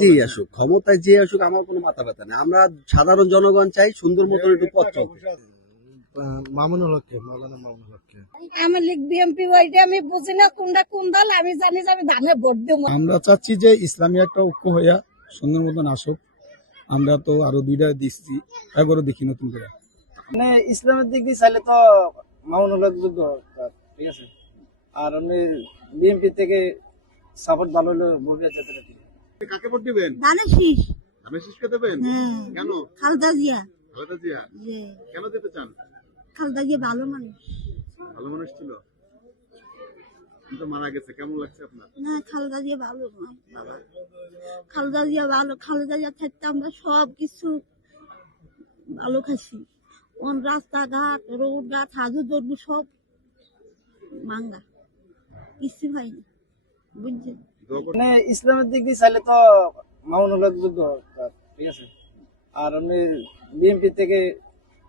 যেই আসুক, ক্ষমতায় যে আসুক, আমার কোনো মাথা ব্যথা নেই। আমরা সাধারণ জনগণ চাই সুন্দর মতো একটু পথ চলতে। মামুনুল হককে, মাওলানা মামুনুল হককে। আমি লিখ বিএমপি ওইটা আমি বুঝি না কোনটা কোন দল, আমি জানি যে আমি ধানে ভোট দেবো। আমরা চাচ্ছি যে ইসলামী একটা ঐক্য হইয়া সুন্দর মতন আসুক। আমরা তো আরো দুইটা দিচ্ছি, এগারো দেখি নতুন করে। মানে ইসলামের দিক দিয়ে চাইলে তো মামুনুল হক যোগ্য, ঠিক আছে। আর আমি বিএনপি থেকে সাপোর্ট ভালো হলে ভোট যেতে পারি। কাকে ভোট দিবেন? ধানের শীষ। ধানের শীষকে দেবেন? কেন? খালেদা জিয়া। খালেদা জিয়া কেন দিতে চান? খালেদা জিয়া ভালো মানুষ। ভালো মানুষ ছিল, কিন্তু মারা গেছে। কেমন লাগছে আপনার? না, খালেদা জিয়া ভালো নয়। খালেদা জিয়া ভালো, খালেদা জিয়া থাকতে আমরা সব কিছু ভালো খাইছি। রাস্তাঘাট, রোড ঘাট, হাজু দর্বু সব মাঙ্গা, কিছু হয়নি, বুঝছেন। মানে ইসলামের দিক দিয়ে চাইলে তো মামুনুল হক যোগ্য, ঠিক আছে। আর আমি বিএনপি থেকে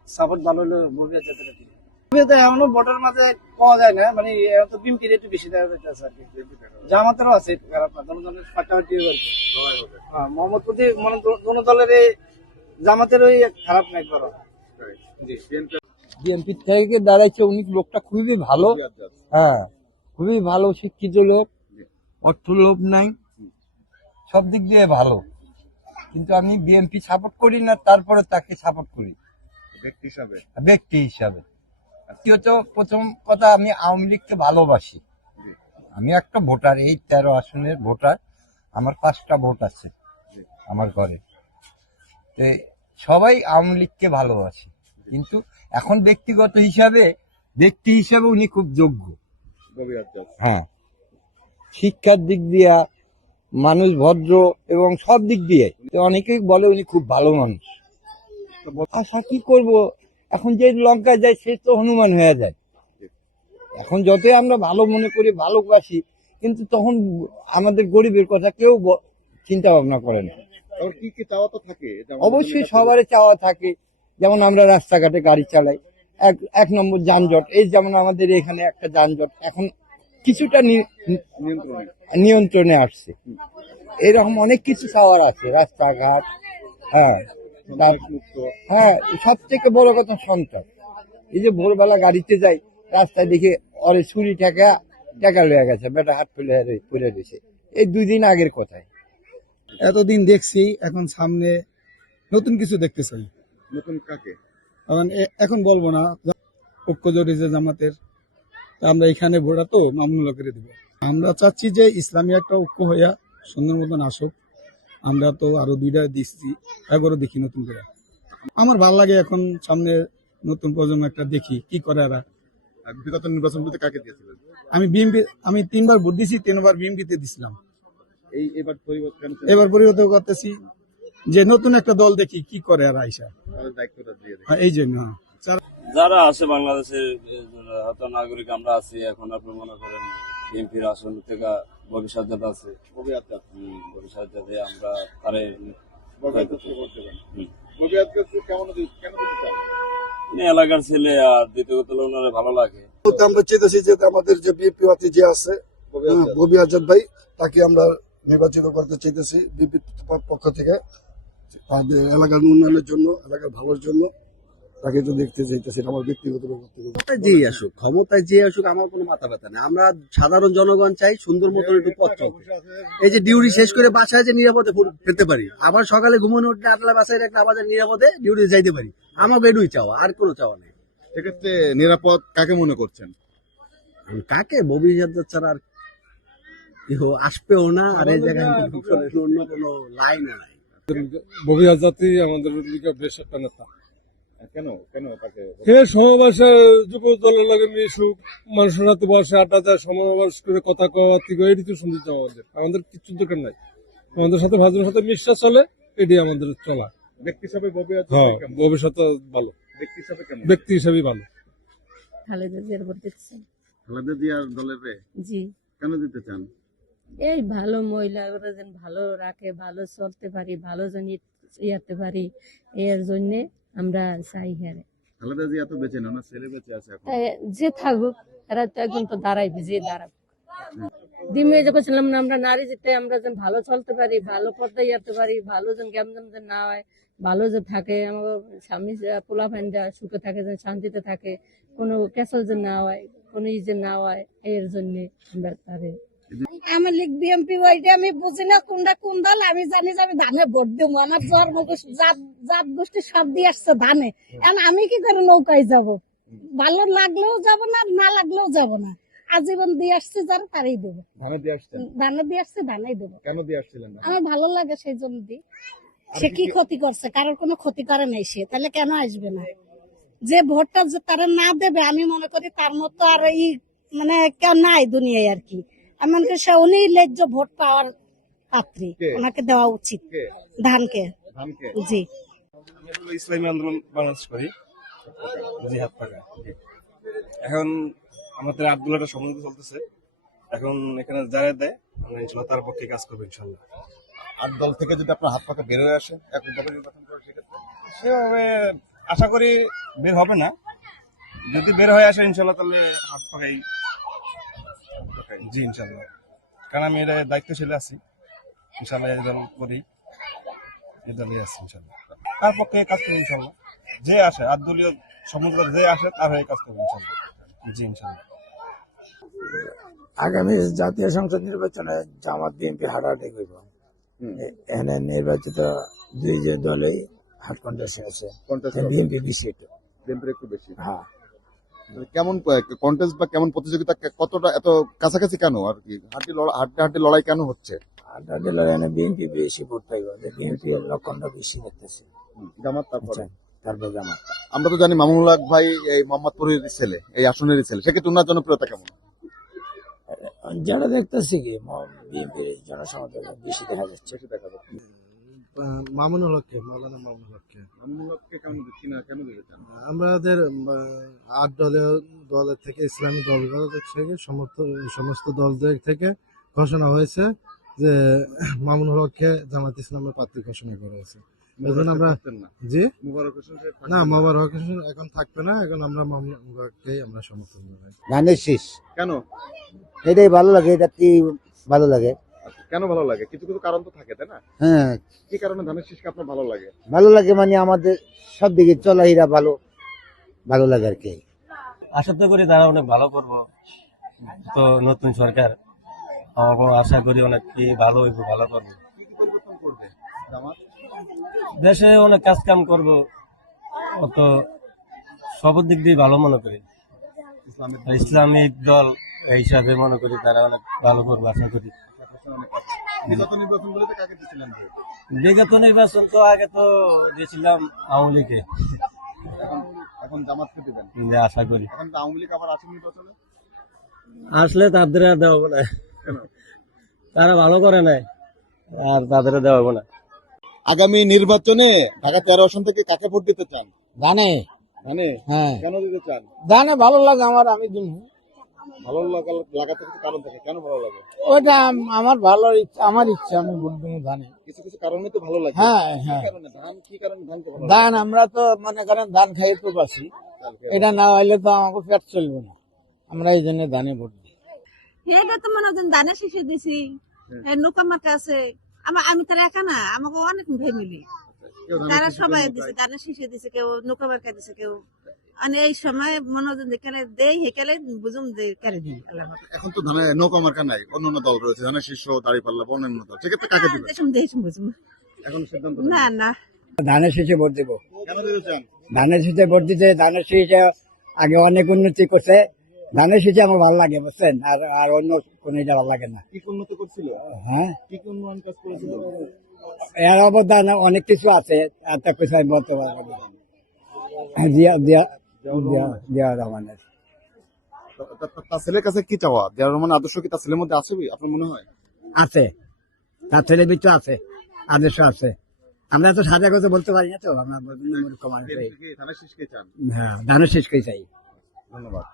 সাপোর্ট ভালো হলে ভোট যেতে পারি। এখনো ভোটের মাঝে পাওয়া যায় না, মানে তো বিএনপির একটু বেশি দেখা যাইতেছে আর কি। জামাতেরও আছে একটু খারাপ না, দলের পাল্টাপাল্টি হয়েছে। হ্যাঁ, মোহাম্মদপুরে মানে দোনো দলের জামাতেরই খারাপ না একবার। বিএনপি থেকে দাঁড়াইছে উনি, লোকটা খুবই ভালো। হ্যাঁ, খুবই ভালো শিক্ষিত লোক, অর্থ লোভ নাই, সব দিক দিয়ে ভালো। কিন্তু আমি বিএনপি সাপোর্ট করি না, তারপরে তাকে সাপোর্ট করি ব্যক্তি হিসাবে। দ্বিতীয়ত, প্রথম কথা, আমি আওয়ামী লীগকে ভালোবাসি। আমি একটা ভোটার, এই 13 আসনের ভোটার। আমার 5টা ভোট আছে আমার ঘরে। তো সবাই আওয়ামী লীগকে ভালোবাসি, কিন্তু এখন ব্যক্তি হিসাবে উনি খুব যোগ্য। হ্যাঁ, শিক্ষার দিক দিয়া মানুষ ভদ্র এবং সব দিক দিয়ে তো অনেকেই বলে উনি খুব ভালো মানুষ। আশা কি করব, এখন যে লঙ্কায় যায় সে তো হনুমান হয়ে যায়। এখন যতই আমরা ভালো মনে করি, ভালোবাসি, কিন্তু তখন আমাদের গরিবের কথা কেউ চিন্তা ভাবনা করে না। কি কি চাওয়া তো থাকে? অবশ্যই সবারই চাওয়া থাকে, যেমন আমরা রাস্তাঘাটে গাড়ি চালাই, এক নম্বর যানজট, এই যেমন আমাদের এখানে একটা যানজট এখন কিছুটা নিয়ন্ত্রণে আসছে। এরকম অনেক কিছু চাওয়ার আছে, রাস্তাঘাট। হ্যাঁ, হ্যাঁ, সব থেকে বড় কথা সন্তান। এই যে ভোরবেলা গাড়িতে যাই, রাস্তায় দেখে ওরে ছুরি টাকা লয়ে গেছে, বেটা হাত ফেলে পড়ে রয়েছে। এই 2 দিন আগের কথায়। এতদিন দেখছি, এখন সামনে নতুন কিছু দেখতে চাই। নতুন কাকে? এখন বলবো না, ঐক্য জড়িয়েছে জামাতের, তা আমরা এখানে ভোটা তো মামুনুল হকের দিব। আমরা চাচ্ছি যে ইসলামী একটা ঐক্য হইয়া সুন্দর মতন আসুক। আমরা তো আরো দুইটা দিচ্ছি, এগারো দেখি নতুন করে। আমার ভালো লাগে, এখন সামনে নতুন প্রজন্ম একটা দেখি কি করে এরা। বিগত নির্বাচনগুলোতে কাকে দিয়েছিলেন? আমি 3বার ভোট দিছি, 3বার বিএনপিতে দিছিলাম। এবার পরিবর্তন করতেছি যে নতুন একটা দল দেখি কি করে এরা আইসা, দায়িত্বটা দিয়ে দেন। এই জন্য। যারা আছে বাংলাদেশের হয়তো নাগরিক আমরা আছি, এখন আপনি মনে করেন বিএনপির আসন থেকে ভবিষ্যৎ আছে, ভবিষ্যৎ আমরা তারে এলাকার ছেলে, আর দ্বিতীয়ত ওনারে ভালো লাগে। আমরা চেয়েছি যে আমাদের যে বিএনপি প্রার্থী যে আছে ববি আজাদ ভাই, তাকে আমরা নির্বাচিত করতে চাইতেছি বিএনপি পক্ষ থেকে। এলাকার উন্নয়নের জন্য, এলাকার ভালোর জন্য তাকে তো দেখতে চাইতেছি, আমার ব্যক্তিগত ক্ষমতায় যেই আসুক, ক্ষমতায় যে আসুক, আমার কোনো মাথা ব্যথা নেই। আমরা সাধারণ জনগণ চাই সুন্দর মতো একটু পথ চলতে। এই যে ডিউটি শেষ করে বাসায় যে নিরাপদে ফিরতে পারি, আবার সকালে ঘুমানো উঠলে আটলা বাসায় একটা আবার নিরাপদে ডিউটি যাইতে পারি, আমার বেডুই চাওয়া, আর কোনো চাওয়া নেই। সেক্ষেত্রে নিরাপদ কাকে মনে করছেন? কাকে? ববি আজাদ ছাড়া আর কেউ আসবেও না, আর এই জায়গায় অন্য কোনো লাইন নাই। ববি আজাদই আমাদের বেশ একটা নেতা। কেন কেন তাকে? সমাবেশে যুব দলের লাগে মিশুক, মানুষের হাতে বসে আড্ডা দেয়, সমাবেশ করে কথা কওয়া থেকে এটি তো শুনতে চাও। আমাদের কিছু দরকার নাই, আমাদের সাথে ভাজনের সাথে মিশা চলে, এটি আমাদের চলা। ব্যক্তি হিসাবে ববি আজাদ ভবিষ্যৎ ভালো, ব্যক্তি হিসাবে কেমন? ব্যক্তি হিসাবেই ভালো। খালেদা জিয়ার ভোট দিচ্ছি। খালেদা জিয়ার দলের জি, কেন দিতে চান? এই ভালো মহিলা, ওরা যেন ভালো রাখে, ভালো চলতে পারি, ভালো যেন ইয়াতে পারি, এর জন্য আমরা চাই। হ্যাঁ, খালেদা জিয়া তো বেঁচে না, ছেলে বেঁচে আছে এখন। যে থাকুক, এরা তো একজন তো দাঁড়াইবে, যে দাঁড়াবে। ডিমে যখন ছিলাম না, আমরা নারী যেতে আমরা যেন ভালো চলতে পারি, ভালো পর্দায় যেতে পারি, ভালো যেন কেমন যেন না হয়, ভালো যে থাকে আমার স্বামী পোলা ফাইনরা সুখে থাকে, যেন শান্তিতে থাকে, কোনো ক্যাসল যে না হয়, কোনো যে না হয়, এর জন্য আমরা তারে আমার লীগ বিএমপি ওইটা আমি বুঝি না কোনটা কোন দল। আমি জানি যে আমি ধানে ভোট দেবো। আমার জন্ম জাত গোষ্ঠী সব দিয়ে আসছে ধানে। এখন আমি কি করে নৌকায় যাব? ভালো লাগলেও যাব না, না লাগলেও যাব না। আজীবন দিয়ে আসছে যারা তারাই দেবো। ধানে দিয়ে আসছেন, ধানে দিয়ে আসছে ধানাই দেবো। কেন দিয়ে আসছিলেন না? আমার ভালো লাগে সেই জন্য দিই। সে কি ক্ষতি করছে? কারোর কোনো ক্ষতি করে নাই সে, তাহলে কেন আসবে না? যে ভোটটা যে তারা না দেবে, আমি মনে করি তার মতো আর এই মানে কেউ নাই দুনিয়ায় আর কি। আমি মনে করি সে উনি ন্যায্য ভোট পাওয়ার পাত্রী, কে? ওনাকে দেওয়া উচিত। কে? ধানকে। ধানকে? জি। আমি আসলে ইসলামী আন্দোলন বাংলাদেশ করি, জিহাদ পাকা। এখন আমাদের আব্দুল্লাহটা সম্বন্ধে চলতেছে, এখন এখানে যারা দেয় আমরা ইনশাল্লাহ তার পক্ষে কাজ করবো ইনশাল্লাহ। আর দল থেকে যদি আপনার হাত পাকা বের হয়ে আসে এককভাবে নির্বাচন করে, সেক্ষেত্রে সেভাবে আশা করি বের হবে না, যদি বের হয়ে আসে ইনশাল্লাহ তাহলে হাত পাকাই। জি ইনশাল্লাহ, কারণ আমি এটা দায়িত্বশীল আছি, ইনশাল্লাহ এই দল করি, এই দলে আছি ইনশাল্লাহ। তার পক্ষে কাজ করবো ইনশাল্লাহ, যে আসে আর দলীয় সম্বন্ধ যে আসে তার হয়ে কাজ করবো ইনশাল্লাহ। জি ইনশাল্লাহ। আগামী জাতীয় সংসদ নির্বাচনে জামাত বিএনপি হারাহারি করব। এখানে নির্বাচিত দুই যে দলেই হাত কন্টেস্ট আছে, বিএনপি বেশি একটু। বিএনপির একটু বেশি। হ্যাঁ, কেমন কন্টেস্ট বা কেমন প্রতিযোগিতা, কতটা এত কাছাকাছি কেন আর কি, হাড্ডাহাড্ডি লড়াই কেন হচ্ছে? হাড্ডাহাড্ডি লড়াই বিএনপি বেশি ভোট পাইব, বিএনপি লক্ষণটা বেশি দেখতেছি। জামাত তারপরে? তারপর জামাত। আমরা তো জানি মামুনুল হক ভাই এই মোহাম্মদপুরের ছেলে, এই আসনেরই ছেলে, সেক্ষেত্রে ওনার জনপ্রিয়তা কেমন? যারা দেখতেছি কি বিএনপির জনসমর্থন বেশি দেখা যাচ্ছে। বেশি দেখা যাচ্ছে। মামুনুল হককে, মৌলানা মামুনুল হককে মামুনুল হককে কেন দিচ্ছি না, কেন দিয়েছেন? আমাদের 8 দলের থেকে ইসলামী দলগুলো থেকে সমস্ত দলদের থেকে ঘোষণা হয়েছে যে মামুনুল হককে জামাত ইসলামের প্রার্থী ঘোষণা করা হয়েছে। এখন আমরা জি মুবারক হোসেন সাহেব না, মোবারক হোসেন এখন থাকবে না, এখন আমরা মামুনুল হককেই আমরা সমর্থন জানাই। ধানের শীষ কেন? এটাই ভালো লাগে, এটা কি ভালো লাগে? কেন ভালো লাগে? কিছু কিছু কারণ তো থাকে, তাই না? হ্যাঁ, কি কারণে ধানের শীষকে আপনার ভালো লাগে? ভালো লাগে মানে আমাদের সব দিকে চলাহিরা ভালো লাগে আর কি। আশা তো করি তারা অনেক ভালো করবো, তো নতুন সরকার আমাকে আশা করি অনেক কি ভালো হইব, ভালো করবো, কি কি পরিবর্তন করবে জামাত? দেশে অনেক কাজ কাম করবো, তো সব দিক দিয়ে ভালো মনে করি। ইসলামিক দল এই হিসাবে মনে করি তারা অনেক ভালো করবো আশা করি। বিগত নির্বাচনগুলোতে কাকে দিয়েছিলেন ভোট? বিগত নির্বাচন তো আগে তো দিয়েছিলাম আওয়ামী লীগে, এখন জামাতকে দিবেন আশা করি। এখন তো আওয়ামী লীগ আবার আসেন নির্বাচনে? আসলে তাদের আর দেওয়া হবে না, তারা ভালো করে নাই, আর তাদের দেওয়া হবে না। আগামী নির্বাচনে ঢাকা 13 আসন থেকে কাকে ভোট দিতে চান? ধানে। ধানে? হ্যাঁ, কেন দিতে চান? ধানে ভালো লাগে আমার, আমি দিন ভালো লাগাতে কারণ থাকে, কেন ভালো লাগে? ওইটা আমার ভালো ইচ্ছা, আমার ইচ্ছা, আমি ভোট দেবো ধানে। কিছু কিছু কারণে তো ভালো লাগে। হ্যাঁ কি হ্যাঁ, কারণে ধান, কি কারণে ধানকে ভালো লাগে? ধান আমরা তো মনে করেন ধান খাই তো বাসি, এটা না হইলে তো আমাকে পেট চলবে না, আমরা এই জন্য ধানে ভোট দিই। এটা তো মনে হয় ধানের শীষে দিছি, নৌকা মার্কা আছে। আমি তারা একা না, আমাকে অনেক ফ্যামিলি, কেউ ধানের তারা শীষে সবাই কেউ দিছে, নৌকায়। ধানের শীষে দিছে, কেউ নৌকা মার্কা দিছে, কেউ মানে এই সময় মনোজন কেলে দেই হেকেলে বুঝুম যে কেলে দিই। এখন তো ধানের নৌকা মার্কা নাই, অন্য দল রয়েছে, ধানের শীর্ষ, দাঁড়িপাল্লা, অন্যান্য দল, সেক্ষেত্রে কাকে দিবেন? দেশম বুঝুম এখন সিদ্ধান্ত না না ধানের শীষে ভোট দেবো। কেন দিতে চান? ধানের শীষে ভোট দিতে, ধানের শীষে আগে অনেক উন্নতি করছে, ধানের শীষে আমার ভালো লাগে বুঝছেন, আর অন্য কোনো এটা ভালো লাগে না। কি উন্নত করছিল? হ্যাঁ, কি কি উন্নয়ন কাজ করেছিল? এর অবদান অনেক কিছু আছে, এত কিছু আমি বলতে পারবো না। জিয়া রহমানের। তার ছেলের কাছে কি চাওয়া? জিয়া রহমানের আদর্শ কি তার ছেলের মধ্যে আছে আপনার মনে হয়? আছে, তার ছেলে বিচ্ছু আছে, আদর্শ আছে। আমরা তো সাদা কথা বলতে পারি না, তো আমরা ধানের শীষকে চান? হ্যাঁ, ধানের শীষকে চাই। ধন্যবাদ।